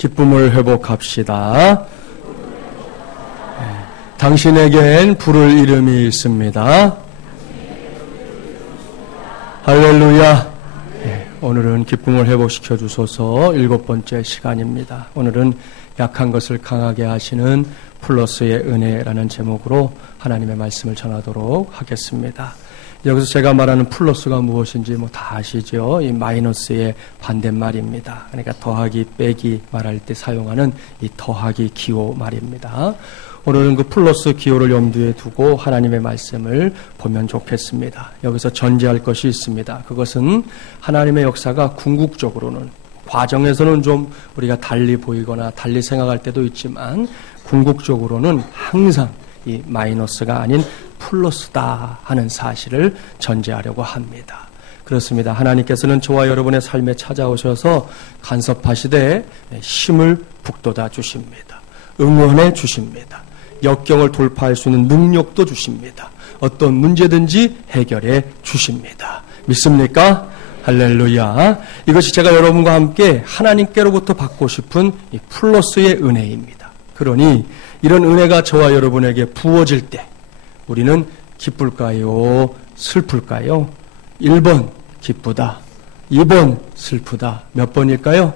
기쁨을 회복합시다. 당신에겐 부를 이름이 있습니다. 할렐루야. 오늘은 기쁨을 회복시켜 주소서 7번째 시간입니다. 오늘은 약한 것을 강하게 하시는 플러스의 은혜라는 제목으로 하나님의 말씀을 전하도록 하겠습니다. 여기서 제가 말하는 플러스가 무엇인지 다 아시죠? 이 마이너스의 반대말입니다. 그러니까 더하기, 빼기 말할 때 사용하는 이 더하기 기호 말입니다. 오늘은 그 플러스 기호를 염두에 두고 하나님의 말씀을 보면 좋겠습니다. 여기서 전제할 것이 있습니다. 그것은 하나님의 역사가 궁극적으로는, 과정에서는 좀 우리가 달리 보이거나 달리 생각할 때도 있지만 궁극적으로는 항상 이 마이너스가 아닌 플러스다 하는 사실을 전제하려고 합니다. 그렇습니다. 하나님께서는 저와 여러분의 삶에 찾아오셔서 간섭하시되 힘을 북돋아 주십니다. 응원해 주십니다. 역경을 돌파할 수 있는 능력도 주십니다. 어떤 문제든지 해결해 주십니다. 믿습니까? 할렐루야. 이것이 제가 여러분과 함께 하나님께로부터 받고 싶은 이 플러스의 은혜입니다. 그러니 이런 은혜가 저와 여러분에게 부어질 때 우리는 기쁠까요? 슬플까요? 1번 기쁘다, 2번 슬프다. 몇 번일까요?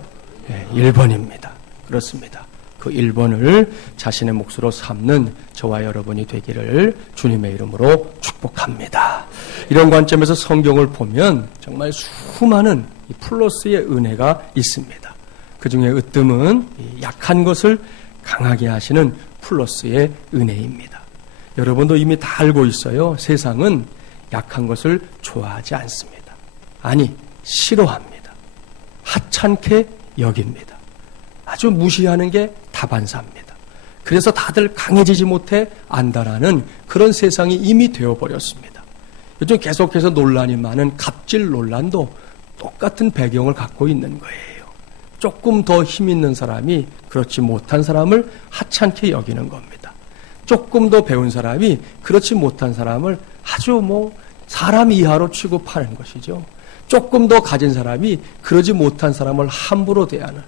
1번입니다. 그렇습니다. 그 1번을 자신의 몫으로 삼는 저와 여러분이 되기를 주님의 이름으로 축복합니다. 이런 관점에서 성경을 보면 정말 수많은 플러스의 은혜가 있습니다. 그 중에 으뜸은 약한 것을 강하게 하시는 플러스의 은혜입니다. 여러분도 이미 다 알고 있어요. 세상은 약한 것을 좋아하지 않습니다. 아니, 싫어합니다. 하찮게 여깁니다. 아주 무시하는 게 다반사입니다. 그래서 다들 강해지지 못해 안다라는 그런 세상이 이미 되어버렸습니다. 요즘 계속해서 논란이 많은 갑질 논란도 똑같은 배경을 갖고 있는 거예요. 조금 더 힘 있는 사람이 그렇지 못한 사람을 하찮게 여기는 겁니다. 조금 더 배운 사람이 그렇지 못한 사람을 아주 사람 이하로 취급하는 것이죠. 조금 더 가진 사람이 그러지 못한 사람을 함부로 대하는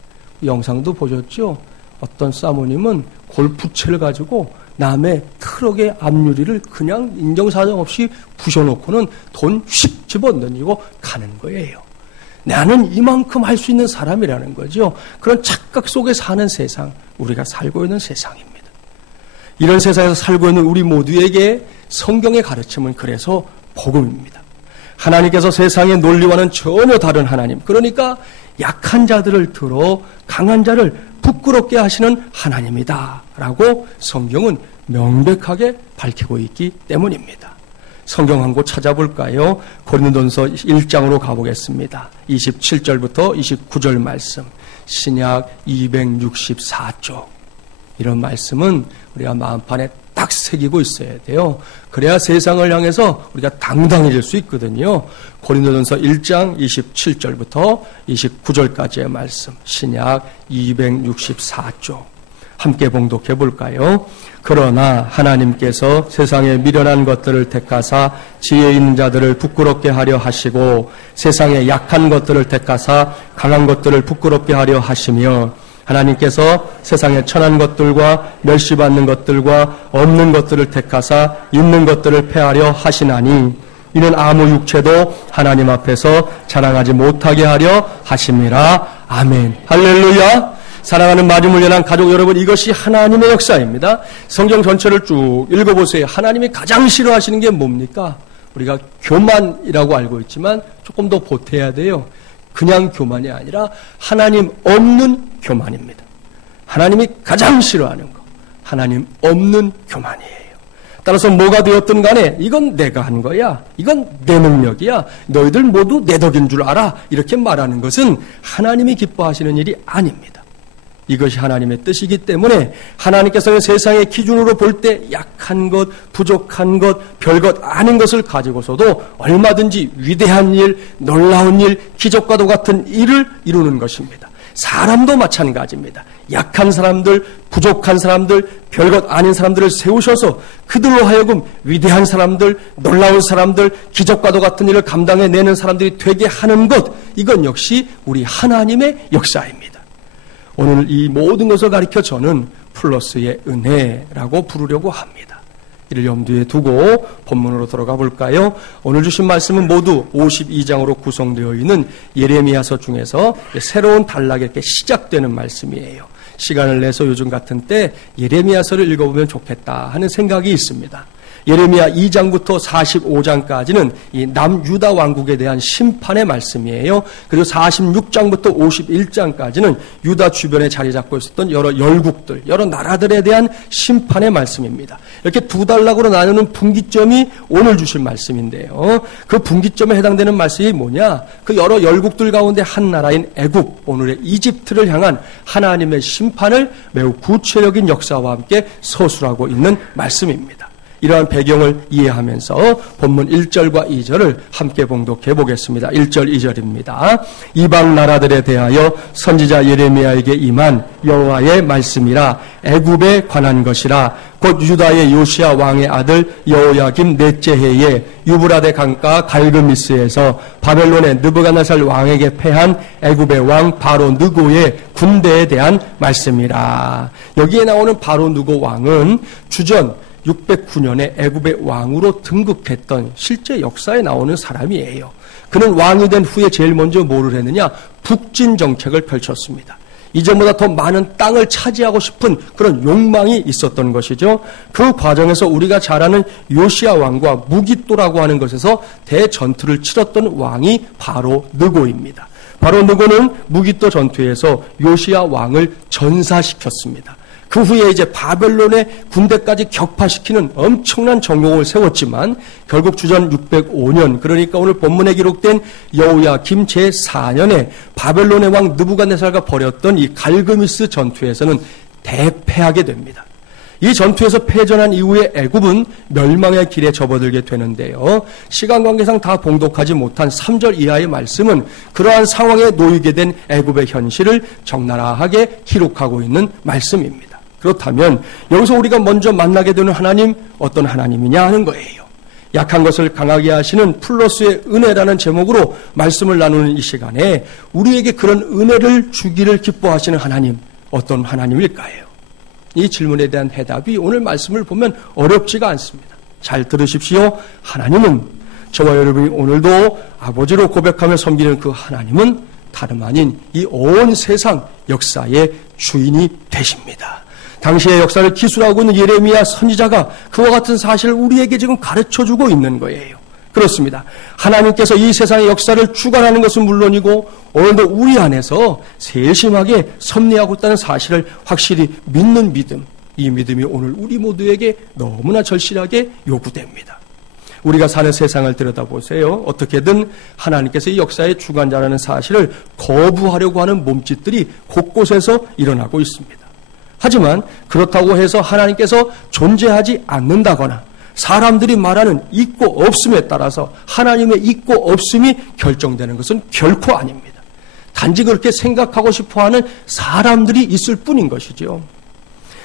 영상도 보셨죠? 어떤 사모님은 골프채를 가지고 남의 트럭의 앞유리를 그냥 인정사정 없이 부셔놓고는 돈 휙 집어던지고 가는 거예요. 나는 이만큼 할 수 있는 사람이라는 거죠. 그런 착각 속에 사는 세상, 우리가 살고 있는 세상입니다. 이런 세상에서 살고 있는 우리 모두에게 성경의 가르침은 그래서 복음입니다. 하나님께서 세상의 논리와는 전혀 다른 하나님, 그러니까 약한 자들을 들어 강한 자를 부끄럽게 하시는 하나님이다 라고 성경은 명백하게 밝히고 있기 때문입니다. 성경 한 곳 찾아볼까요? 고린도전서 1장으로 가보겠습니다. 27절부터 29절 말씀, 신약 264쪽. 이런 말씀은 우리가 마음판에 딱 새기고 있어야 돼요. 그래야 세상을 향해서 우리가 당당해질 수 있거든요. 고린도전서 1장 27절부터 29절까지의 말씀, 신약 264쪽. 함께 봉독해 볼까요? 그러나 하나님께서 세상에 미련한 것들을 택하사 지혜 있는 자들을 부끄럽게 하려 하시고 세상에 약한 것들을 택하사 강한 것들을 부끄럽게 하려 하시며 하나님께서 세상에 천한 것들과 멸시받는 것들과 없는 것들을 택하사 있는 것들을 폐하려 하시나니 이는 아무 육체도 하나님 앞에서 자랑하지 못하게 하려 하심이라. 아멘. 할렐루야. 사랑하는 마림을 연한 가족 여러분, 이것이 하나님의 역사입니다. 성경 전체를 쭉 읽어보세요. 하나님이 가장 싫어하시는 게 뭡니까? 우리가 교만이라고 알고 있지만 조금 더 보태야 돼요. 그냥 교만이 아니라 하나님 없는 교만입니다. 하나님이 가장 싫어하는 거, 하나님 없는 교만이에요. 따라서 뭐가 되었든 간에 이건 내가 한 거야, 이건 내 능력이야, 너희들 모두 내 덕인 줄 알아, 이렇게 말하는 것은 하나님이 기뻐하시는 일이 아닙니다. 이것이 하나님의 뜻이기 때문에 하나님께서는 세상의 기준으로 볼 때 약한 것, 부족한 것, 별것 아닌 것을 가지고서도 얼마든지 위대한 일, 놀라운 일, 기적과도 같은 일을 이루는 것입니다. 사람도 마찬가지입니다. 약한 사람들, 부족한 사람들, 별것 아닌 사람들을 세우셔서 그들로 하여금 위대한 사람들, 놀라운 사람들, 기적과도 같은 일을 감당해내는 사람들이 되게 하는 것, 이건 역시 우리 하나님의 역사입니다. 오늘 이 모든 것을 가리켜 저는 플러스의 은혜라고 부르려고 합니다. 이를 염두에 두고 본문으로 들어가 볼까요? 오늘 주신 말씀은 모두 52장으로 구성되어 있는 예레미야서 중에서 새로운 단락이 이렇게 시작되는 말씀이에요. 시간을 내서 요즘 같은 때 예레미야서를 읽어보면 좋겠다 하는 생각이 있습니다. 예레미야 2장부터 45장까지는 이 남유다 왕국에 대한 심판의 말씀이에요. 그리고 46장부터 51장까지는 유다 주변에 자리 잡고 있었던 여러 열국들, 여러 나라들에 대한 심판의 말씀입니다. 이렇게 두 단락으로 나누는 분기점이 오늘 주신 말씀인데요. 그 분기점에 해당되는 말씀이 뭐냐? 그 여러 열국들 가운데 한 나라인 애굽, 오늘의 이집트를 향한 하나님의 심판을 매우 구체적인 역사와 함께 서술하고 있는 말씀입니다. 이러한 배경을 이해하면서 본문 1절과 2절을 함께 봉독해 보겠습니다. 1절 2절입니다. 이방 나라들에 대하여 선지자 예레미야에게 임한 여호와의 말씀이라. 애굽에 관한 것이라. 곧 유다의 요시야 왕의 아들 여호야김 넷째 해에 유브라데 강가 갈그미스에서 바벨론의 느부갓네살 왕에게 패한 애굽의 왕 바로 느고의 군대에 대한 말씀이라. 여기에 나오는 바로 느고 왕은 주전 609년에 애굽의 왕으로 등극했던 실제 역사에 나오는 사람이에요. 그는 왕이 된 후에 제일 먼저 뭐를 했느냐? 북진 정책을 펼쳤습니다. 이전보다 더 많은 땅을 차지하고 싶은 그런 욕망이 있었던 것이죠. 그 과정에서 우리가 잘 아는 요시야 왕과 무기또라고 하는 것에서 대전투를 치렀던 왕이 바로 느고입니다. 바로 느고는 무기또 전투에서 요시야 왕을 전사시켰습니다. 그 후에 이제 바벨론의 군대까지 격파시키는 엄청난 정욕을 세웠지만 결국 주전 605년, 그러니까 오늘 본문에 기록된 여호야김 제4년에 바벨론의 왕 느부갓네살과 벌였던 이 갈그미스 전투에서는 대패하게 됩니다. 이 전투에서 패전한 이후에 애굽은 멸망의 길에 접어들게 되는데요. 시간 관계상 다 봉독하지 못한 3절 이하의 말씀은 그러한 상황에 놓이게 된 애굽의 현실을 적나라하게 기록하고 있는 말씀입니다. 그렇다면 여기서 우리가 먼저 만나게 되는 하나님, 어떤 하나님이냐 하는 거예요. 약한 것을 강하게 하시는 플러스의 은혜라는 제목으로 말씀을 나누는 이 시간에 우리에게 그런 은혜를 주기를 기뻐하시는 하나님, 어떤 하나님일까요? 이 질문에 대한 해답이 오늘 말씀을 보면 어렵지가 않습니다. 잘 들으십시오. 하나님은, 저와 여러분이 오늘도 아버지로 고백하며 섬기는 그 하나님은 다름 아닌 이 온 세상 역사의 주인이 되십니다. 당시의 역사를 기술하고 있는 예레미야 선지자가 그와 같은 사실을 우리에게 지금 가르쳐주고 있는 거예요. 그렇습니다. 하나님께서 이 세상의 역사를 주관하는 것은 물론이고 오늘도 우리 안에서 세심하게 섭리하고 있다는 사실을 확실히 믿는 믿음, 이 믿음이 오늘 우리 모두에게 너무나 절실하게 요구됩니다. 우리가 사는 세상을 들여다보세요. 어떻게든 하나님께서 이 역사의 주관자라는 사실을 거부하려고 하는 몸짓들이 곳곳에서 일어나고 있습니다. 하지만 그렇다고 해서 하나님께서 존재하지 않는다거나 사람들이 말하는 있고 없음에 따라서 하나님의 있고 없음이 결정되는 것은 결코 아닙니다. 단지 그렇게 생각하고 싶어하는 사람들이 있을 뿐인 것이죠.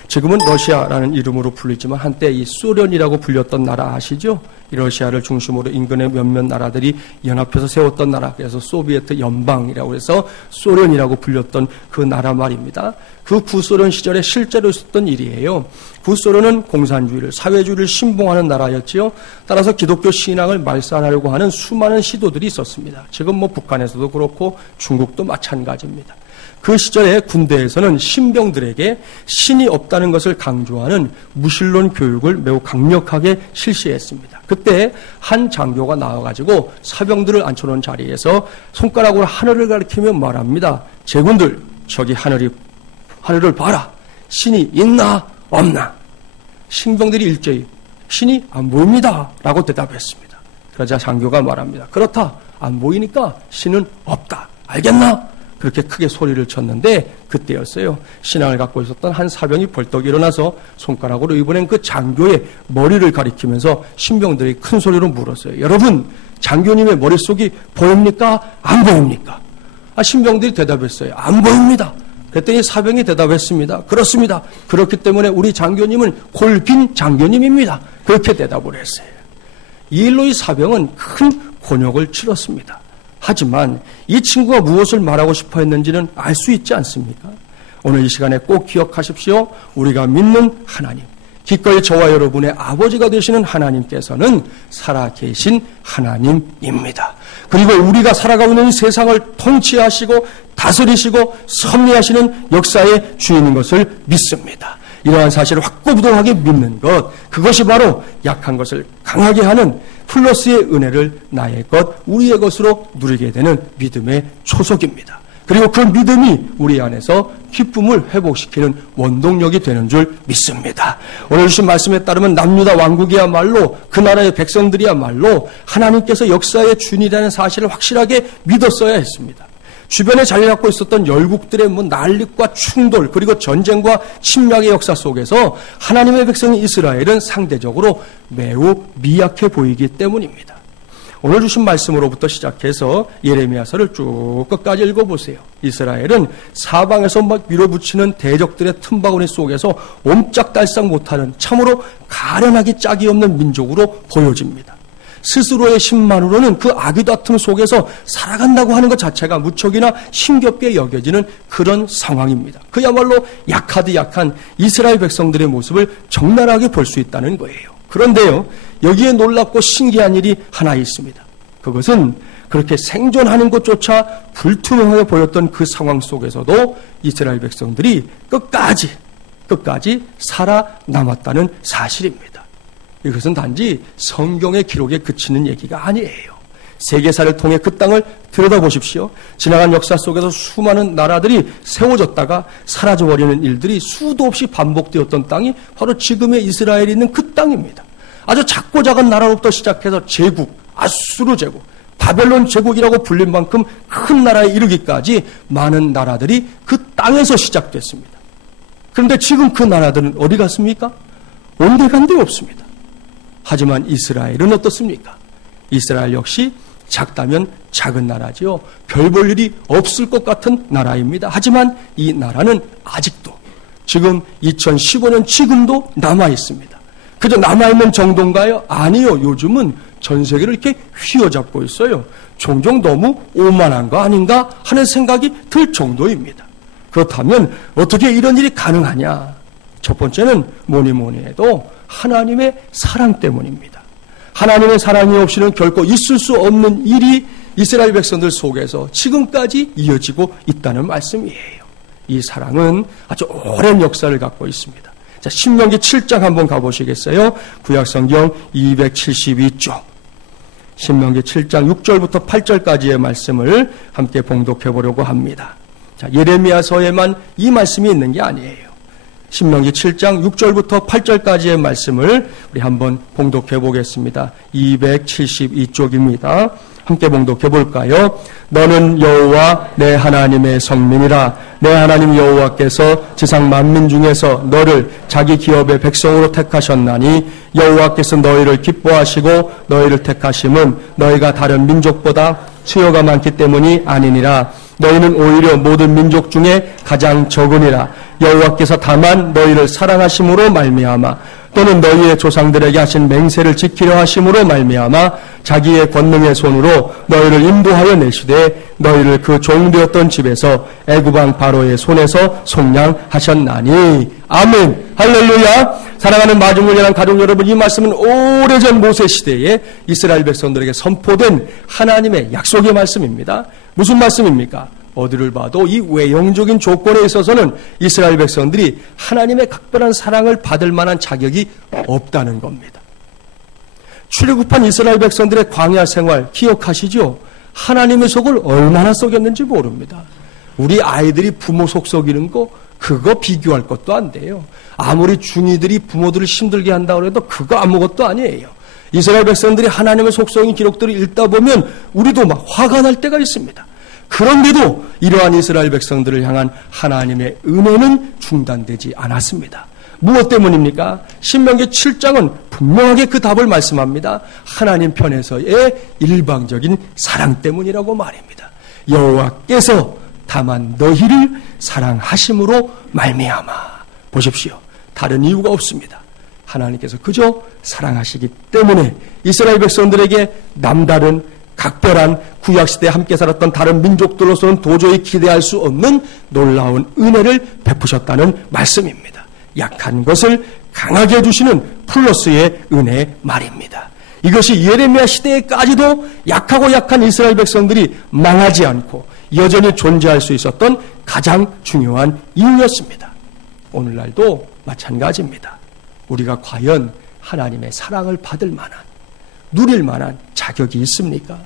지금은 러시아라는 이름으로 불리지만 한때 이 소련이라고 불렸던 나라 아시죠? 이 러시아를 중심으로 인근의 몇몇 나라들이 연합해서 세웠던 나라, 그래서 소비에트 연방이라고 해서 소련이라고 불렸던 그 나라 말입니다. 그 구소련 시절에 실제로 있었던 일이에요. 구소련은 공산주의를, 사회주의를 신봉하는 나라였지요. 따라서 기독교 신앙을 말살하려고 하는 수많은 시도들이 있었습니다. 지금 뭐 북한에서도 그렇고 중국도 마찬가지입니다. 그 시절에 군대에서는 신병들에게 신이 없다는 것을 강조하는 무신론 교육을 매우 강력하게 실시했습니다. 그때 한 장교가 나와가지고 사병들을 앉혀놓은 자리에서 손가락으로 하늘을 가리키며 말합니다. 제군들, 저기 하늘을 봐라. 신이 있나 없나? 신병들이 일제히 신이 안 보입니다 라고 대답했습니다. 그러자 장교가 말합니다. 그렇다. 안 보이니까 신은 없다. 알겠나? 그렇게 크게 소리를 쳤는데 그때였어요. 신앙을 갖고 있었던 한 사병이 벌떡 일어나서 손가락으로 이번엔 그 장교의 머리를 가리키면서 신병들이 큰 소리로 물었어요. 여러분, 장교님의 머릿속이 보입니까? 안 보입니까? 신병들이 대답했어요. 안 보입니다. 그랬더니 사병이 대답했습니다. 그렇습니다. 그렇기 때문에 우리 장교님은 골빈 장교님입니다. 그렇게 대답을 했어요. 이 일로 이 사병은 큰 곤욕을 치렀습니다. 하지만 이 친구가 무엇을 말하고 싶어 했는지는 알 수 있지 않습니까? 오늘 이 시간에 꼭 기억하십시오. 우리가 믿는 하나님, 기꺼이 저와 여러분의 아버지가 되시는 하나님께서는 살아계신 하나님입니다. 그리고 우리가 살아가고 있는 이 세상을 통치하시고 다스리시고 섭리하시는 역사의 주인인 것을 믿습니다. 이러한 사실을 확고부동하게 믿는 것, 그것이 바로 약한 것을 강하게 하는 플러스의 은혜를 나의 것, 우리의 것으로 누리게 되는 믿음의 초석입니다. 그리고 그 믿음이 우리 안에서 기쁨을 회복시키는 원동력이 되는 줄 믿습니다. 오늘 주신 말씀에 따르면 남유다 왕국이야말로 그 나라의 백성들이야말로 하나님께서 역사의 주인이라는 사실을 확실하게 믿었어야 했습니다. 주변에 자리 잡고 있었던 열국들의 난립과 충돌 그리고 전쟁과 침략의 역사 속에서 하나님의 백성인 이스라엘은 상대적으로 매우 미약해 보이기 때문입니다. 오늘 주신 말씀으로부터 시작해서 예레미야서를 쭉 끝까지 읽어보세요. 이스라엘은 사방에서 막 밀어붙이는 대적들의 틈바구니 속에서 옴짝달싹 못하는 참으로 가련하기 짝이 없는 민족으로 보여집니다. 스스로의 힘만으로는 그 악의다툼 속에서 살아간다고 하는 것 자체가 무척이나 힘겹게 여겨지는 그런 상황입니다. 그야말로 약하디 약한 이스라엘 백성들의 모습을 적나라하게 볼 수 있다는 거예요. 그런데요, 여기에 놀랍고 신기한 일이 하나 있습니다. 그것은 그렇게 생존하는 것조차 불투명하게 보였던 그 상황 속에서도 이스라엘 백성들이 끝까지 살아남았다는 사실입니다. 이것은 단지 성경의 기록에 그치는 얘기가 아니에요. 세계사를 통해 그 땅을 들여다보십시오. 지나간 역사 속에서 수많은 나라들이 세워졌다가 사라져버리는 일들이 수도 없이 반복되었던 땅이 바로 지금의 이스라엘이 있는 그 땅입니다. 아주 작고 작은 나라로부터 시작해서 제국, 아수르 제국, 바벨론 제국이라고 불린 만큼 큰 나라에 이르기까지 많은 나라들이 그 땅에서 시작됐습니다. 그런데 지금 그 나라들은 어디 갔습니까? 온데간데 없습니다. 하지만 이스라엘은 어떻습니까? 이스라엘 역시 작다면 작은 나라지요. 별 볼 일이 없을 것 같은 나라입니다. 하지만 이 나라는 아직도 지금 2015년 지금도 남아있습니다. 그저 남아있는 정도인가요? 아니요. 요즘은 전 세계를 이렇게 휘어잡고 있어요. 종종 너무 오만한 거 아닌가 하는 생각이 들 정도입니다. 그렇다면 어떻게 이런 일이 가능하냐? 첫 번째는 뭐니 해도 하나님의 사랑 때문입니다. 하나님의 사랑이 없이는 결코 있을 수 없는 일이 이스라엘 백성들 속에서 지금까지 이어지고 있다는 말씀이에요. 이 사랑은 아주 오랜 역사를 갖고 있습니다. 자, 신명기 7장 한번 가보시겠어요? 구약성경 272쪽. 신명기 7장 6절부터 8절까지의 말씀을 함께 봉독해 보려고 합니다. 자, 예레미야서에만 이 말씀이 있는 게 아니에요. 신명기 7장 6절부터 8절까지의 말씀을 우리 한번 봉독해 보겠습니다. 272쪽입니다. 함께 봉독해 볼까요? 너는 여호와 내 하나님의 성민이라. 내 하나님 여호와께서 지상 만민 중에서 너를 자기 기업의 백성으로 택하셨나니 여호와께서 너희를 기뻐하시고 너희를 택하심은 너희가 다른 민족보다 수요가 많기 때문이 아니니라. 너희는 오히려 모든 민족 중에 가장 적으니라. 여호와께서 다만 너희를 사랑하심으로 말미암아 또는 너희의 조상들에게 하신 맹세를 지키려 하심으로 말미암아 자기의 권능의 손으로 너희를 인도하여 내시되 너희를 그 종되었던 집에서 애굽 왕 바로의 손에서 속량하셨나니. 아멘. 할렐루야. 사랑하는 마중물연한 가족 여러분, 이 말씀은 오래전 모세 시대에 이스라엘 백성들에게 선포된 하나님의 약속의 말씀입니다. 무슨 말씀입니까? 어디를 봐도 이 외형적인 조건에 있어서는 이스라엘 백성들이 하나님의 각별한 사랑을 받을 만한 자격이 없다는 겁니다. 출애굽한 이스라엘 백성들의 광야 생활 기억하시죠? 하나님의 속을 얼마나 썩였는지 모릅니다. 우리 아이들이 부모 속 썩이는 거 그거 비교할 것도 안 돼요. 아무리 중이들이 부모들을 힘들게 한다고 해도 그거 아무것도 아니에요. 이스라엘 백성들이 하나님의 속성인 기록들을 읽다 보면 우리도 막 화가 날 때가 있습니다. 그런데도 이러한 이스라엘 백성들을 향한 하나님의 은혜는 중단되지 않았습니다. 무엇 때문입니까? 신명기 7장은 분명하게 그 답을 말씀합니다. 하나님 편에서의 일방적인 사랑 때문이라고 말입니다. 여호와께서 다만 너희를 사랑하심으로 말미암아. 보십시오. 다른 이유가 없습니다. 하나님께서 그저 사랑하시기 때문에 이스라엘 백성들에게 남다른 각별한 구약시대에 함께 살았던 다른 민족들로서는 도저히 기대할 수 없는 놀라운 은혜를 베푸셨다는 말씀입니다. 약한 것을 강하게 해주시는 플러스의 은혜의 말입니다. 이것이 예레미야 시대에까지도 약하고 약한 이스라엘 백성들이 망하지 않고 여전히 존재할 수 있었던 가장 중요한 이유였습니다. 오늘날도 마찬가지입니다. 우리가 과연 하나님의 사랑을 받을 만한, 누릴 만한 자격이 있습니까?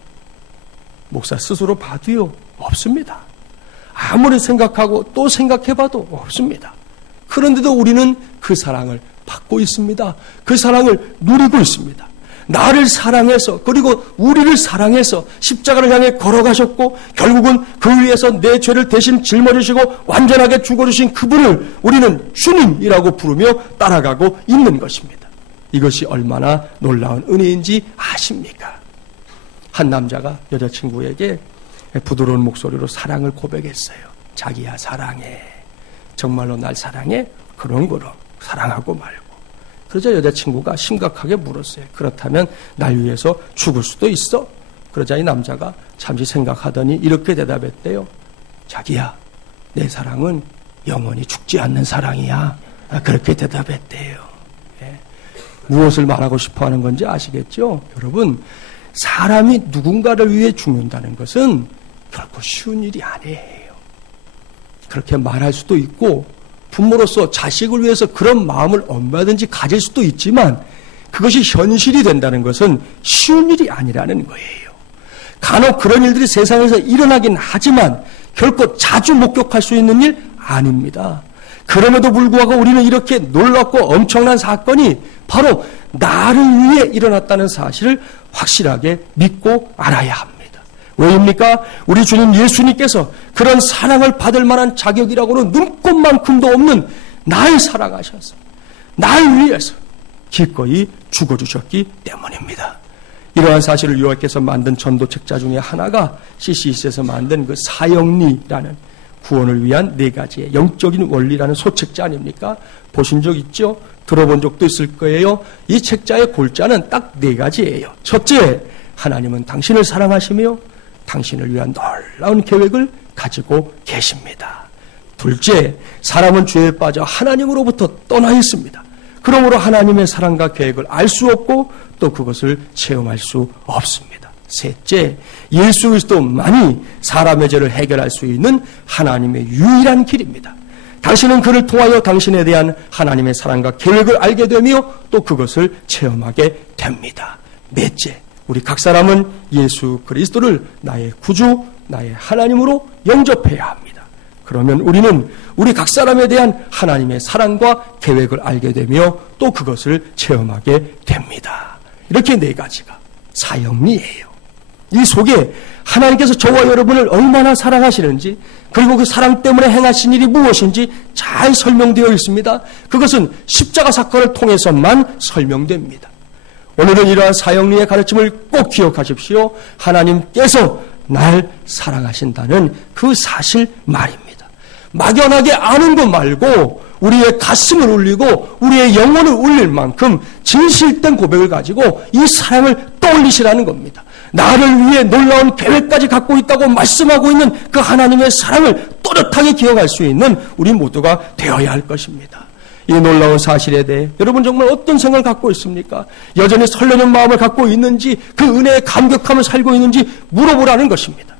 목사 스스로 봐도요, 없습니다. 아무리 생각하고 또 생각해봐도 없습니다. 그런데도 우리는 그 사랑을 받고 있습니다. 그 사랑을 누리고 있습니다. 나를 사랑해서, 그리고 우리를 사랑해서 십자가를 향해 걸어가셨고 결국은 그 위에서 내 죄를 대신 짊어지시고 완전하게 죽어주신 그분을 우리는 주님이라고 부르며 따라가고 있는 것입니다. 이것이 얼마나 놀라운 은혜인지 아십니까? 한 남자가 여자친구에게 부드러운 목소리로 사랑을 고백했어요. 자기야 사랑해. 정말로 날 사랑해? 그럼 사랑하고 말고. 그러자 여자친구가 심각하게 물었어요. 그렇다면 날 위해서 죽을 수도 있어? 그러자 이 남자가 잠시 생각하더니 이렇게 대답했대요. 자기야, 내 사랑은 영원히 죽지 않는 사랑이야. 그렇게 대답했대요. 예. 무엇을 말하고 싶어 하는 건지 아시겠죠? 여러분, 사람이 누군가를 위해 죽는다는 것은 결코 쉬운 일이 아니에요. 그렇게 말할 수도 있고 부모로서 자식을 위해서 그런 마음을 얼마든지 가질 수도 있지만 그것이 현실이 된다는 것은 쉬운 일이 아니라는 거예요. 간혹 그런 일들이 세상에서 일어나긴 하지만 결코 자주 목격할 수 있는 일 아닙니다. 그럼에도 불구하고 우리는 이렇게 놀랍고 엄청난 사건이 바로 나를 위해 일어났다는 사실을 확실하게 믿고 알아야 합니다. 왜입니까? 우리 주님 예수님께서 그런 사랑을 받을 만한 자격이라고는 눈꼽만큼도 없는 날 사랑하셔서 날 위해서 기꺼이 죽어주셨기 때문입니다. 이러한 사실을 요하께서 만든 전도책자 중에 하나가 CCC에서 만든 그 사형리라는 구원을 위한 4가지의 영적인 원리라는 소책자 아닙니까? 보신 적 있죠? 들어본 적도 있을 거예요. 이 책자의 골자는 딱 4가지예요. 첫째, 하나님은 당신을 사랑하시며 당신을 위한 놀라운 계획을 가지고 계십니다. 둘째, 사람은 죄에 빠져 하나님으로부터 떠나 있습니다. 그러므로 하나님의 사랑과 계획을 알 수 없고 또 그것을 체험할 수 없습니다. 셋째, 예수 그리스도만이 사람의 죄를 해결할 수 있는 하나님의 유일한 길입니다. 당신은 그를 통하여 당신에 대한 하나님의 사랑과 계획을 알게 되며 또 그것을 체험하게 됩니다. 넷째, 우리 각 사람은 예수 그리스도를 나의 구주, 나의 하나님으로 영접해야 합니다. 그러면 우리는 우리 각 사람에 대한 하나님의 사랑과 계획을 알게 되며 또 그것을 체험하게 됩니다. 이렇게 4가지가 사형리예요. 이 속에 하나님께서 저와 여러분을 얼마나 사랑하시는지 그리고 그 사랑 때문에 행하신 일이 무엇인지 잘 설명되어 있습니다. 그것은 십자가 사건을 통해서만 설명됩니다. 오늘은 이러한 사형리의 가르침을 꼭 기억하십시오. 하나님께서 날 사랑하신다는 그 사실 말입니다. 막연하게 아는 것 말고 우리의 가슴을 울리고 우리의 영혼을 울릴 만큼 진실된 고백을 가지고 이 사랑을 떠올리시라는 겁니다. 나를 위해 놀라운 계획까지 갖고 있다고 말씀하고 있는 그 하나님의 사랑을 또렷하게 기억할 수 있는 우리 모두가 되어야 할 것입니다. 이 놀라운 사실에 대해 여러분 정말 어떤 생각을 갖고 있습니까? 여전히 설레는 마음을 갖고 있는지 그 은혜에 감격하며 살고 있는지 물어보라는 것입니다.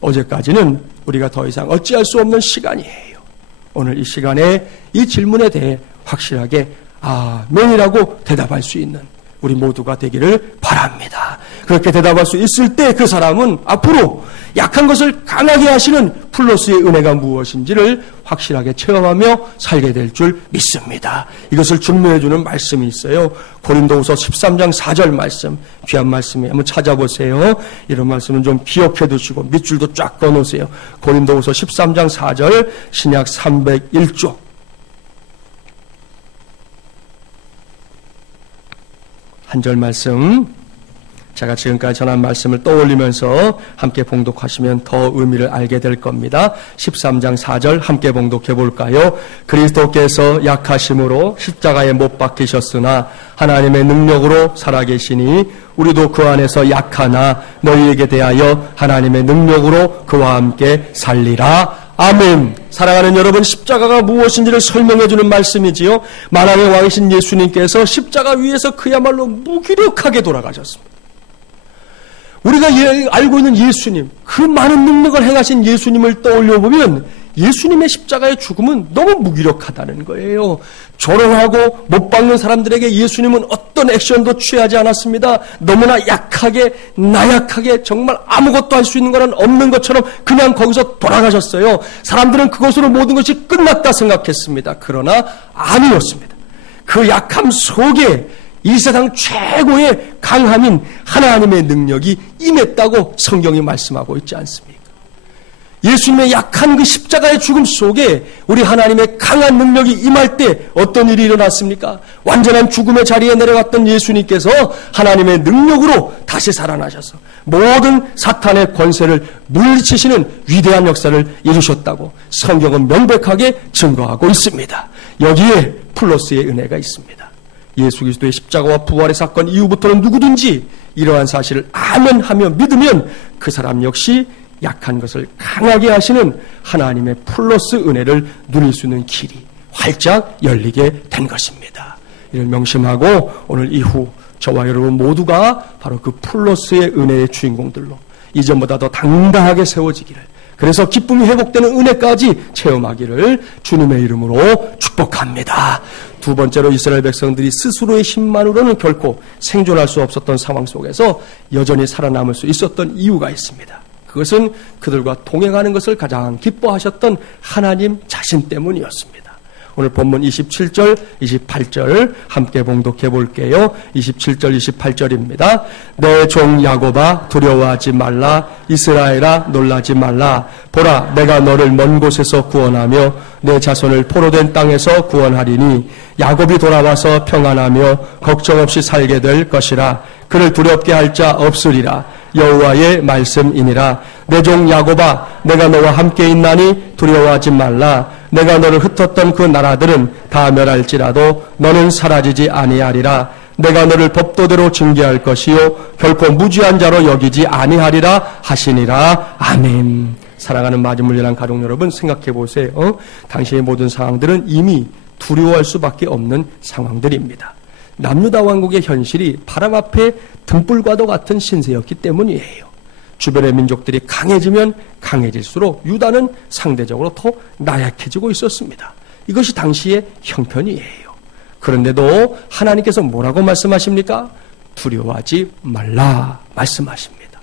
어제까지는 우리가 더 이상 어찌할 수 없는 시간이에요. 오늘 이 시간에 이 질문에 대해 확실하게 아멘이라고 대답할 수 있는 우리 모두가 되기를 바랍니다. 그렇게 대답할 수 있을 때 그 사람은 앞으로 약한 것을 강하게 하시는 플러스의 은혜가 무엇인지를 확실하게 체험하며 살게 될 줄 믿습니다. 이것을 증명해 주는 말씀이 있어요. 고린도후서 13장 4절 말씀, 귀한 말씀이에요. 한번 찾아보세요. 이런 말씀은 좀 기억해 두시고 밑줄도 쫙 꺼놓으세요. 고린도후서 13장 4절 신약 301쪽. 한 절 말씀 제가 지금까지 전한 말씀을 떠올리면서 함께 봉독하시면 더 의미를 알게 될 겁니다. 13장 4절 함께 봉독해 볼까요? 그리스도께서 약하심으로 십자가에 못 박히셨으나 하나님의 능력으로 살아계시니 우리도 그 안에서 약하나 너희에게 대하여 하나님의 능력으로 그와 함께 살리라. 아멘. 사랑하는 여러분, 십자가가 무엇인지를 설명해주는 말씀이지요. 만왕의 왕이신 예수님께서 십자가 위에서 그야말로 무기력하게 돌아가셨습니다. 우리가 알고 있는 예수님, 그 많은 능력을 행하신 예수님을 떠올려보면 예수님의 십자가의 죽음은 너무 무기력하다는 거예요. 조롱하고 못 박는 사람들에게 예수님은 어떤 액션도 취하지 않았습니다. 너무나 약하게, 나약하게, 정말 아무것도 할 수 있는 건 없는 것처럼 그냥 거기서 돌아가셨어요. 사람들은 그것으로 모든 것이 끝났다 생각했습니다. 그러나 아니었습니다. 그 약함 속에 이 세상 최고의 강함인 하나님의 능력이 임했다고 성경이 말씀하고 있지 않습니까? 예수님의 약한 그 십자가의 죽음 속에 우리 하나님의 강한 능력이 임할 때 어떤 일이 일어났습니까? 완전한 죽음의 자리에 내려갔던 예수님께서 하나님의 능력으로 다시 살아나셔서 모든 사탄의 권세를 물리치시는 위대한 역사를 이루셨다고 성경은 명백하게 증거하고 있습니다. 여기에 플러스의 은혜가 있습니다. 예수 그리스도의 십자가와 부활의 사건 이후부터는 누구든지 이러한 사실을 아멘하며 믿으면 그 사람 역시 약한 것을 강하게 하시는 하나님의 플러스 은혜를 누릴 수 있는 길이 활짝 열리게 된 것입니다. 이를 명심하고 오늘 이후 저와 여러분 모두가 바로 그 플러스의 은혜의 주인공들로 이전보다 더 당당하게 세워지기를, 그래서 기쁨이 회복되는 은혜까지 체험하기를 주님의 이름으로 축복합니다. 두 번째로 이스라엘 백성들이 스스로의 힘만으로는 결코 생존할 수 없었던 상황 속에서 여전히 살아남을 수 있었던 이유가 있습니다. 그것은 그들과 동행하는 것을 가장 기뻐하셨던 하나님 자신 때문이었습니다. 오늘 본문 27절, 28절 함께 봉독해 볼게요. 27절, 28절입니다. 내 종 야곱아 두려워하지 말라. 이스라엘아 놀라지 말라. 보라, 내가 너를 먼 곳에서 구원하며 내 자손을 포로된 땅에서 구원하리니 야곱이 돌아와서 평안하며 걱정 없이 살게 될 것이라. 그를 두렵게 할 자 없으리라. 여호와의 말씀이니라. 내 종 야곱아, 내가 너와 함께 있나니 두려워하지 말라. 내가 너를 흩었던 그 나라들은 다 멸할지라도 너는 사라지지 아니하리라. 내가 너를 법도대로 징계할 것이요 결코 무지한 자로 여기지 아니하리라 하시니라. 아멘. 사랑하는 마지물려난 가족 여러분, 생각해 보세요. 당신의 모든 상황들은 이미 두려워할 수밖에 없는 상황들입니다. 남유다 왕국의 현실이 바람 앞에 등불과도 같은 신세였기 때문이에요. 주변의 민족들이 강해지면 강해질수록 유다는 상대적으로 더 나약해지고 있었습니다. 이것이 당시의 형편이에요. 그런데도 하나님께서 뭐라고 말씀하십니까? 두려워하지 말라 말씀하십니다.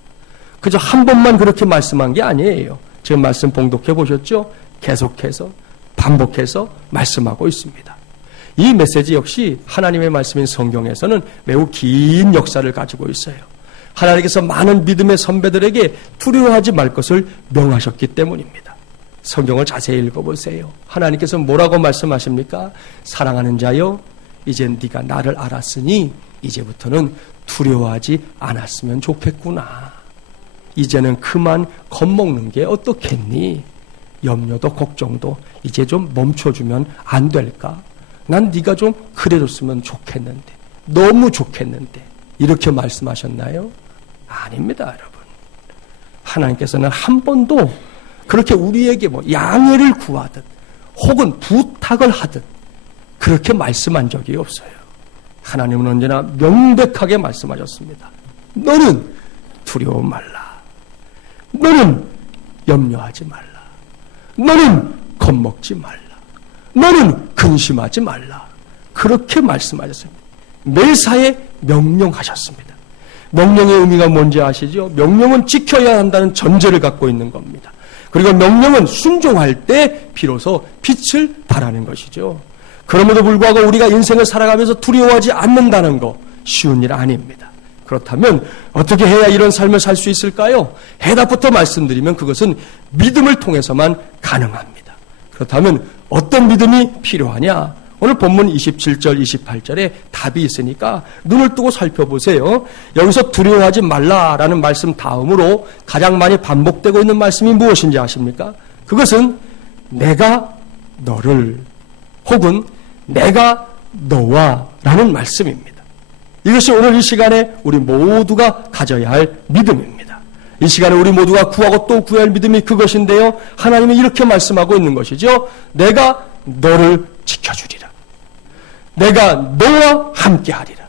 그저 한 번만 그렇게 말씀한 게 아니에요. 지금 말씀 봉독해 보셨죠? 계속해서 반복해서 말씀하고 있습니다. 이 메시지 역시 하나님의 말씀인 성경에서는 매우 긴 역사를 가지고 있어요. 하나님께서 많은 믿음의 선배들에게 두려워하지 말 것을 명하셨기 때문입니다. 성경을 자세히 읽어보세요. 하나님께서 뭐라고 말씀하십니까? 사랑하는 자여, 이제 네가 나를 알았으니 이제부터는 두려워하지 않았으면 좋겠구나. 이제는 그만 겁먹는 게 어떻겠니? 염려도 걱정도 이제 좀 멈춰주면 안 될까? 난 네가 좀 그래줬으면 좋겠는데, 너무 좋겠는데, 이렇게 말씀하셨나요? 아닙니다, 여러분. 하나님께서는 한 번도 그렇게 우리에게 양해를 구하듯 혹은 부탁을 하듯 그렇게 말씀한 적이 없어요. 하나님은 언제나 명백하게 말씀하셨습니다. 너는 두려워 말라. 너는 염려하지 말라. 너는 겁먹지 말라. 너는 근심하지 말라. 그렇게 말씀하셨습니다. 매사에 명령하셨습니다. 명령의 의미가 뭔지 아시죠? 명령은 지켜야 한다는 전제를 갖고 있는 겁니다. 그리고 명령은 순종할 때 비로소 빛을 발하는 것이죠. 그럼에도 불구하고 우리가 인생을 살아가면서 두려워하지 않는다는 거 쉬운 일 아닙니다. 그렇다면 어떻게 해야 이런 삶을 살 수 있을까요? 해답부터 말씀드리면 그것은 믿음을 통해서만 가능합니다. 그렇다면 어떤 믿음이 필요하냐? 오늘 본문 27절, 28절에 답이 있으니까 눈을 뜨고 살펴보세요. 여기서 두려워하지 말라라는 말씀 다음으로 가장 많이 반복되고 있는 말씀이 무엇인지 아십니까? 그것은 내가 너를 혹은 내가 너와 라는 말씀입니다. 이것이 오늘 이 시간에 우리 모두가 가져야 할 믿음입니다. 이 시간에 우리 모두가 구하고 또 구해야 할 믿음이 그것인데요. 하나님이 이렇게 말씀하고 있는 것이죠. 내가 너를 지켜주리라. 내가 너와 함께하리라.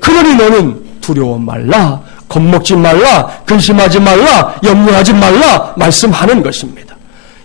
그러니 너는 두려워 말라, 겁먹지 말라, 근심하지 말라, 염려하지 말라 말씀하는 것입니다.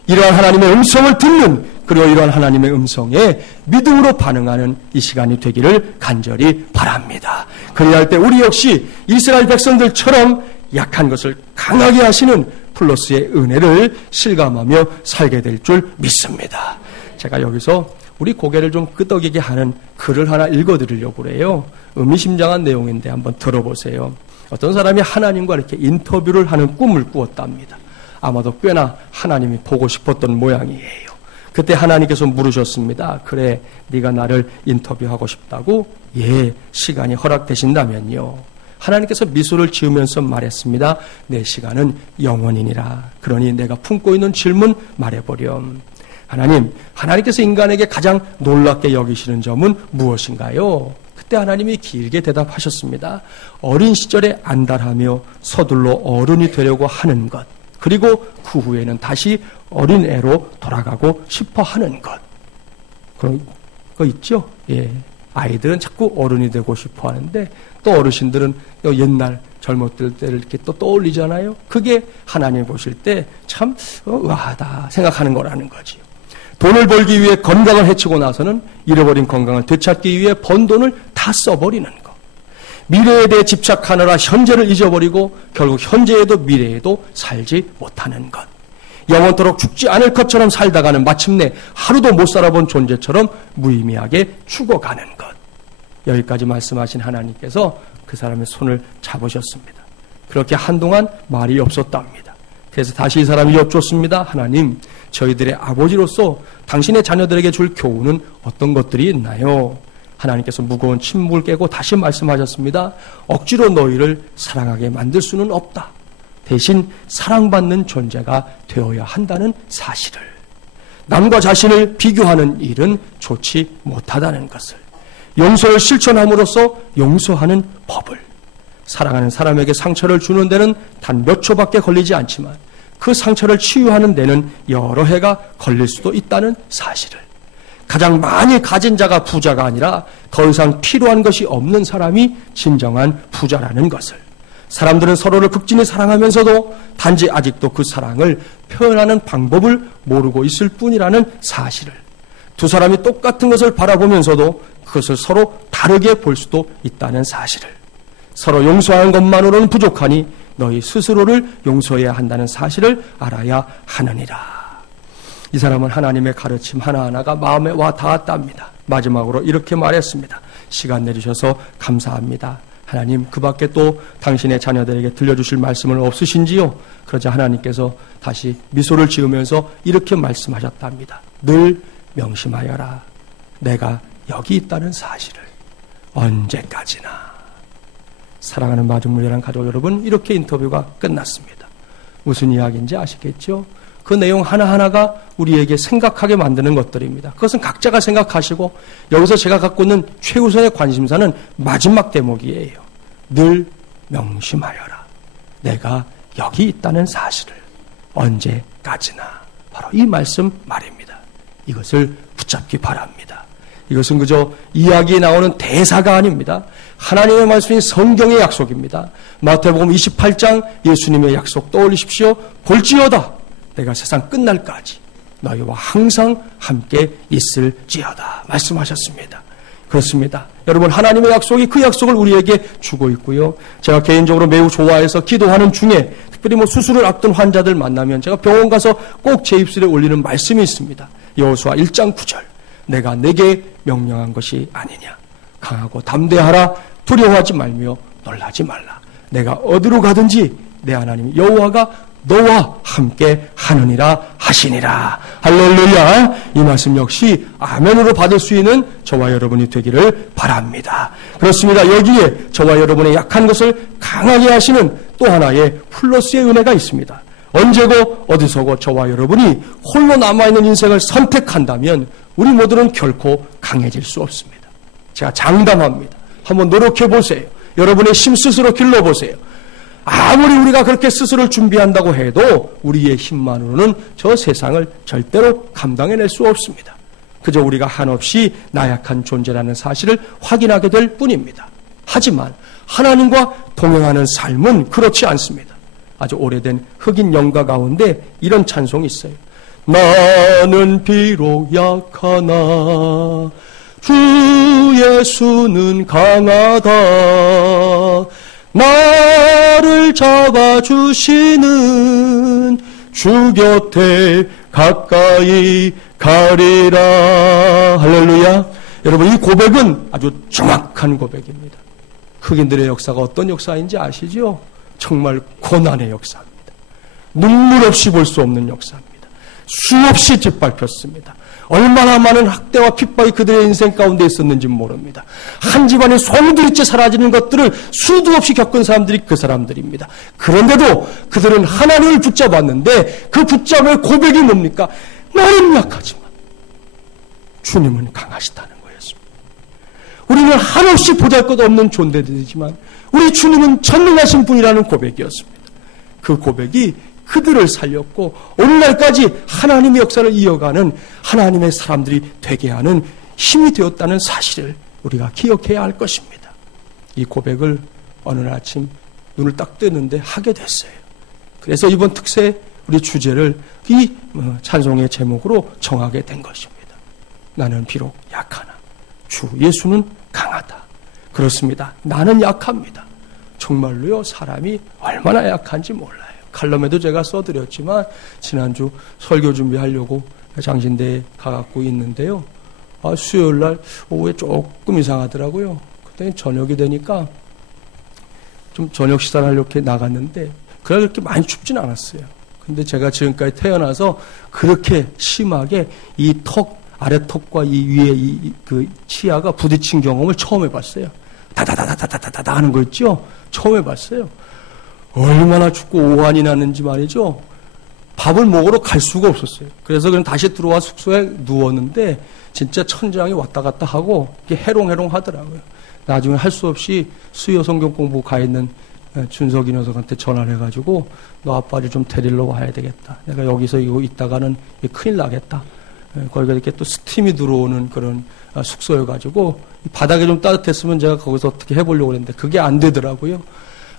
이러한 하나님의 음성을 듣는, 그리고 이러한 하나님의 음성에 믿음으로 반응하는 이 시간이 되기를 간절히 바랍니다. 그리할 때 우리 역시 이스라엘 백성들처럼 약한 것을 강하게 하시는 플러스의 은혜를 실감하며 살게 될 줄 믿습니다. 제가 여기서 우리 고개를 좀 끄덕이게 하는 글을 하나 읽어드리려고 그래요. 의미심장한 내용인데 한번 들어보세요. 어떤 사람이 하나님과 이렇게 인터뷰를 하는 꿈을 꾸었답니다. 아마도 꽤나 하나님이 보고 싶었던 모양이에요. 그때 하나님께서 물으셨습니다. 그래, 네가 나를 인터뷰하고 싶다고? 예, 시간이 허락되신다면요. 하나님께서 미소를 지으면서 말했습니다. 내 시간은 영원이니라. 그러니 내가 품고 있는 질문 말해보렴. 하나님께서 인간에게 가장 놀랍게 여기시는 점은 무엇인가요? 그때 하나님이 길게 대답하셨습니다. 어린 시절에 안달하며 서둘러 어른이 되려고 하는 것, 그리고 그 후에는 다시 어린애로 돌아가고 싶어 하는 것. 그런 거 있죠? 예. 아이들은 자꾸 어른이 되고 싶어 하는데 또 어르신들은 옛날 젊었을 때를 이렇게 또 떠올리잖아요. 그게 하나님 보실 때 참 의아하다 생각하는 거라는 거지요. 돈을 벌기 위해 건강을 해치고 나서는 잃어버린 건강을 되찾기 위해 번 돈을 다 써버리는 것. 미래에 대해 집착하느라 현재를 잊어버리고 결국 현재에도 미래에도 살지 못하는 것. 영원토록 죽지 않을 것처럼 살다가는 마침내 하루도 못 살아본 존재처럼 무의미하게 죽어가는 것. 여기까지 말씀하신 하나님께서 그 사람의 손을 잡으셨습니다. 그렇게 한동안 말이 없었답니다. 그래서 다시 이 사람이 여쭙습니다. 하나님, 저희들의 아버지로서 당신의 자녀들에게 줄 교훈은 어떤 것들이 있나요? 하나님께서 무거운 침묵을 깨고 다시 말씀하셨습니다. 억지로 너희를 사랑하게 만들 수는 없다. 대신 사랑받는 존재가 되어야 한다는 사실을, 남과 자신을 비교하는 일은 좋지 못하다는 것을, 용서를 실천함으로써 용서하는 법을, 사랑하는 사람에게 상처를 주는 데는 단 몇 초밖에 걸리지 않지만 그 상처를 치유하는 데는 여러 해가 걸릴 수도 있다는 사실을, 가장 많이 가진 자가 부자가 아니라 더 이상 필요한 것이 없는 사람이 진정한 부자라는 것을, 사람들은 서로를 극진히 사랑하면서도 단지 아직도 그 사랑을 표현하는 방법을 모르고 있을 뿐이라는 사실을, 두 사람이 똑같은 것을 바라보면서도 그것을 서로 다르게 볼 수도 있다는 사실을, 서로 용서하는 것만으로는 부족하니 너희 스스로를 용서해야 한다는 사실을 알아야 하느니라. 이 사람은 하나님의 가르침 하나하나가 마음에 와 닿았답니다. 마지막으로 이렇게 말했습니다. 시간 내주셔서 감사합니다. 하나님, 그 밖에 또 당신의 자녀들에게 들려주실 말씀은 없으신지요? 그러자 하나님께서 다시 미소를 지으면서 이렇게 말씀하셨답니다. 늘 명심하여라. 내가 여기 있다는 사실을. 언제까지나. 사랑하는 마중물이라는 가족 여러분, 이렇게 인터뷰가 끝났습니다. 무슨 이야기인지 아시겠죠? 그 내용 하나하나가 우리에게 생각하게 만드는 것들입니다. 그것은 각자가 생각하시고, 여기서 제가 갖고 있는 최우선의 관심사는 마지막 대목이에요. 늘 명심하여라. 내가 여기 있다는 사실을. 언제까지나. 바로 이 말씀 말입니다. 이것을 붙잡기 바랍니다. 이것은 그저 이야기에 나오는 대사가 아닙니다. 하나님의 말씀인 성경의 약속입니다. 마태복음 28장 예수님의 약속 떠올리십시오. 볼지어다 내가 세상 끝날까지 너희와 항상 함께 있을지어다 말씀하셨습니다. 그렇습니다. 여러분, 하나님의 약속이 그 약속을 우리에게 주고 있고요. 제가 개인적으로 매우 좋아해서 기도하는 중에 특별히 수술을 앞둔 환자들 만나면 제가 병원 가서 꼭 제 입술에 올리는 말씀이 있습니다. 여호수아 1장 9절. 내가 내게 명령한 것이 아니냐. 강하고 담대하라. 두려워하지 말며 놀라지 말라. 내가 어디로 가든지 내 하나님 여호와가 너와 함께 하느니라 하시니라. 할렐루야. 이 말씀 역시 아멘으로 받을 수 있는 저와 여러분이 되기를 바랍니다. 그렇습니다. 여기에 저와 여러분의 약한 것을 강하게 하시는 또 하나의 플러스의 은혜가 있습니다. 언제고 어디서고 저와 여러분이 홀로 남아있는 인생을 선택한다면 우리 모두는 결코 강해질 수 없습니다. 제가 장담합니다. 한번 노력해 보세요. 여러분의 힘 스스로 길러보세요. 아무리 우리가 그렇게 스스로를 준비한다고 해도 우리의 힘만으로는 저 세상을 절대로 감당해낼 수 없습니다. 그저 우리가 한없이 나약한 존재라는 사실을 확인하게 될 뿐입니다. 하지만 하나님과 동행하는 삶은 그렇지 않습니다. 아주 오래된 흑인 영가 가운데 이런 찬송이 있어요. 나는 비록 약하나 주 예수는 강하다. 나를 잡아주시는 주 곁에 가까이 가리라. 할렐루야. 여러분, 이 고백은 아주 정확한 고백입니다. 흑인들의 역사가 어떤 역사인지 아시죠? 정말 고난의 역사입니다. 눈물 없이 볼 수 없는 역사입니다. 수없이 짓밟혔습니다. 얼마나 많은 학대와 핍박이 그들의 인생 가운데 있었는지 모릅니다. 한 집안에 송두리째 사라지는 것들을 수도 없이 겪은 사람들이 그 사람들입니다. 그런데도 그들은 하나님을 붙잡았는데 그 붙잡을 고백이 뭡니까? 나는 약하지만 주님은 강하시다는 거였습니다. 우리는 한없이 보잘것없는 존재들이지만 우리 주님은 전능하신 분이라는 고백이었습니다. 그 고백이 그들을 살렸고 오늘날까지 하나님의 역사를 이어가는 하나님의 사람들이 되게 하는 힘이 되었다는 사실을 우리가 기억해야 할 것입니다. 이 고백을 어느 날 아침 눈을 딱 뜨는데 하게 됐어요. 그래서 이번 특세 우리 주제를 이 찬송의 제목으로 정하게 된 것입니다. 나는 비록 약하나 주 예수는 강하다. 그렇습니다. 나는 약합니다. 정말로요, 사람이 얼마나 약한지 몰라요. 칼럼에도 제가 써드렸지만 지난주 설교 준비하려고 장신대에 가갖고 있는데요. 수요일날 오후에 조금 이상하더라고요. 그때 저녁이 되니까 좀 저녁 식사를 하려고 나갔는데 그날 그렇게 많이 춥진 않았어요. 근데 제가 지금까지 태어나서 그렇게 심하게 이 턱, 아래 턱과 이 위에 그 치아가 부딪힌 경험을 처음 해봤어요. 다다다다다다다 하는 거 있죠? 처음 해봤어요. 얼마나 춥고 오한이 나는지 말이죠. 밥을 먹으러 갈 수가 없었어요. 그래서 그냥 다시 들어와 숙소에 누웠는데 진짜 천장이 왔다 갔다 하고 이게 해롱해롱 하더라고요. 나중에 할 수 없이 수요 성경 공부 가 있는 준석이 녀석한테 전화를 해가지고 너 아빠를 좀 데리러 와야 되겠다. 내가 여기서 이거 있다가는 큰일 나겠다. 거기가 이렇게 또 스팀이 들어오는 그런 숙소여가지고 바닥이 좀 따뜻했으면 제가 거기서 어떻게 해보려고 했는데 그게 안 되더라고요.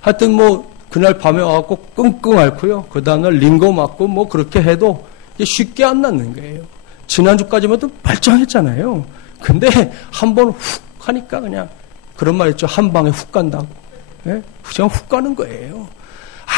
하여튼 뭐 그날 밤에 와갖고 끙끙 앓고요. 그 다음날 링거 맞고 뭐 그렇게 해도 쉽게 안 낫는 거예요. 지난주까지만 해도 말짱했잖아요. 근데 한번 훅 하니까 그냥 그런 말 있죠. 한 방에 훅 간다고. 예? 그냥 훅 가는 거예요.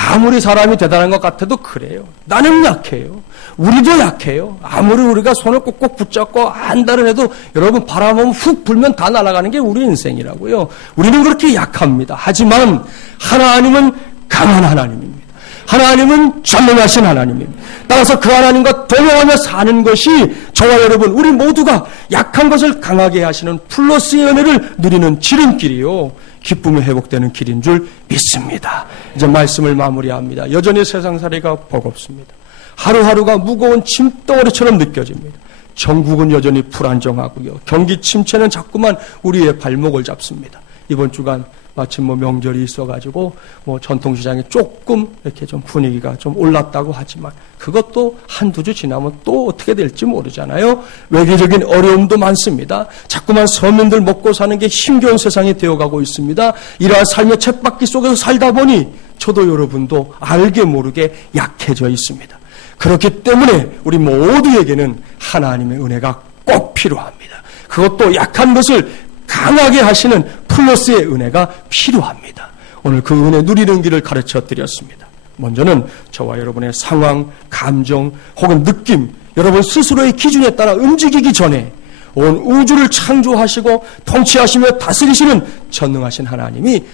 아무리 사람이 대단한 것 같아도 그래요. 나는 약해요. 우리도 약해요. 아무리 우리가 손을 꼭꼭 붙잡고 안달을 해도 여러분 바람 오면 훅 불면 다 날아가는 게 우리 인생이라고요. 우리는 그렇게 약합니다. 하지만 하나님은 강한 하나님입니다. 하나님은 전능하신 하나님입니다. 따라서 그 하나님과 동행하며 사는 것이 저와 여러분 우리 모두가 약한 것을 강하게 하시는 플러스의 은혜를 누리는 지름길이요. 기쁨이 회복되는 길인 줄 믿습니다. 이제 말씀을 마무리합니다. 여전히 세상살이가 버겁습니다. 하루하루가 무거운 짐덩어리처럼 느껴집니다. 전국은 여전히 불안정하고요. 경기 침체는 자꾸만 우리의 발목을 잡습니다. 이번 주간 마침 명절이 있어가지고 전통시장에 조금 이렇게 좀 분위기가 좀 올랐다고 하지만 그것도 한두 주 지나면 또 어떻게 될지 모르잖아요. 외교적인 어려움도 많습니다. 자꾸만 서민들 먹고 사는 게 힘겨운 세상이 되어가고 있습니다. 이러한 삶의 쳇바퀴 속에서 살다 보니 저도 여러분도 알게 모르게 약해져 있습니다. 그렇기 때문에 우리 모두에게는 하나님의 은혜가 꼭 필요합니다. 그것도 약한 것을 강하게 하시는 플러스의 은혜가 필요합니다. 오늘 그 은혜 누리는 길을 가르쳐 드렸습니다. 먼저는 저와 여러분의 상황, 감정 혹은 느낌, 여러분 스스로의 기준에 따라 움직이기 전에 온 우주를 창조하시고 통치하시며 다스리시는 전능하신 하나님이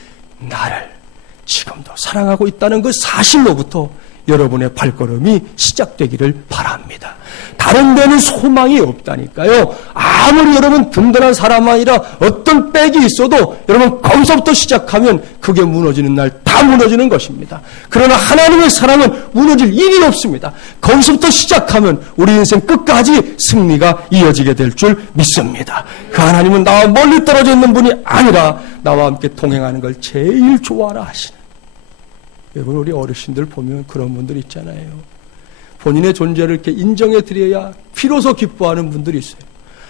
나를 지금도 사랑하고 있다는 그 사실로부터 여러분의 발걸음이 시작되기를 바랍니다. 다른 데는 소망이 없다니까요. 아무리 여러분 든든한 사람 아니라 어떤 빽이 있어도 여러분 거기서부터 시작하면 그게 무너지는 날 다 무너지는 것입니다. 그러나 하나님의 사랑은 무너질 일이 없습니다. 거기서부터 시작하면 우리 인생 끝까지 승리가 이어지게 될 줄 믿습니다. 그 하나님은 나와 멀리 떨어져 있는 분이 아니라 나와 함께 동행하는 걸 제일 좋아하라 하시는. 여러분 우리 어르신들 보면 그런 분들 있잖아요. 본인의 존재를 이렇게 인정해 드려야 비로소 기뻐하는 분들이 있어요.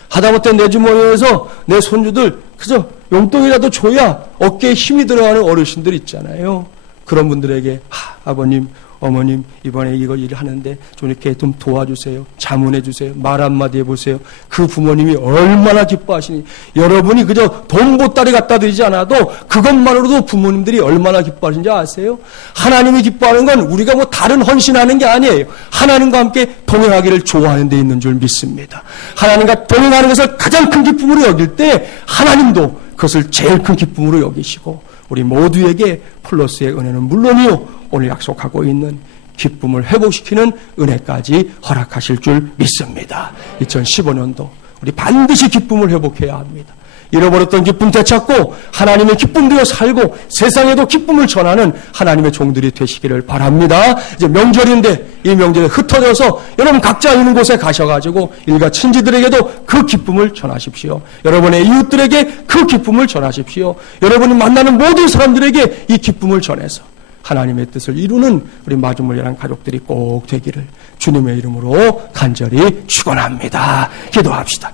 하다못해 내 주머니에서 내 손주들 그저 용돈이라도 줘야 어깨에 힘이 들어가는 어르신들 있잖아요. 그런 분들에게 아버님, 어머님 이번에 이거 일을 하는데 좀 이렇게 좀 도와주세요. 자문해 주세요. 말 한마디 해보세요. 그 부모님이 얼마나 기뻐하시니. 여러분이 그저 돈 보따리 갖다 드리지 않아도 그것만으로도 부모님들이 얼마나 기뻐하시는지 아세요? 하나님이 기뻐하는 건 우리가 뭐 다른 헌신하는 게 아니에요. 하나님과 함께 동행하기를 좋아하는 데 있는 줄 믿습니다. 하나님과 동행하는 것을 가장 큰 기쁨으로 여길 때 하나님도 그것을 제일 큰 기쁨으로 여기시고 우리 모두에게 플러스의 은혜는 물론이요 오늘 약속하고 있는 기쁨을 회복시키는 은혜까지 허락하실 줄 믿습니다. 2015년도 우리 반드시 기쁨을 회복해야 합니다. 잃어버렸던 기쁨 되찾고 하나님의 기쁨 되어 살고 세상에도 기쁨을 전하는 하나님의 종들이 되시기를 바랍니다. 이제 명절인데 이 명절에 흩어져서 여러분 각자 있는 곳에 가셔가지고 일가 친지들에게도 그 기쁨을 전하십시오. 여러분의 이웃들에게 그 기쁨을 전하십시오. 여러분이 만나는 모든 사람들에게 이 기쁨을 전해서 하나님의 뜻을 이루는 우리 마주물리라는 가족들이 꼭 되기를 주님의 이름으로 간절히 축원합니다. 기도합시다.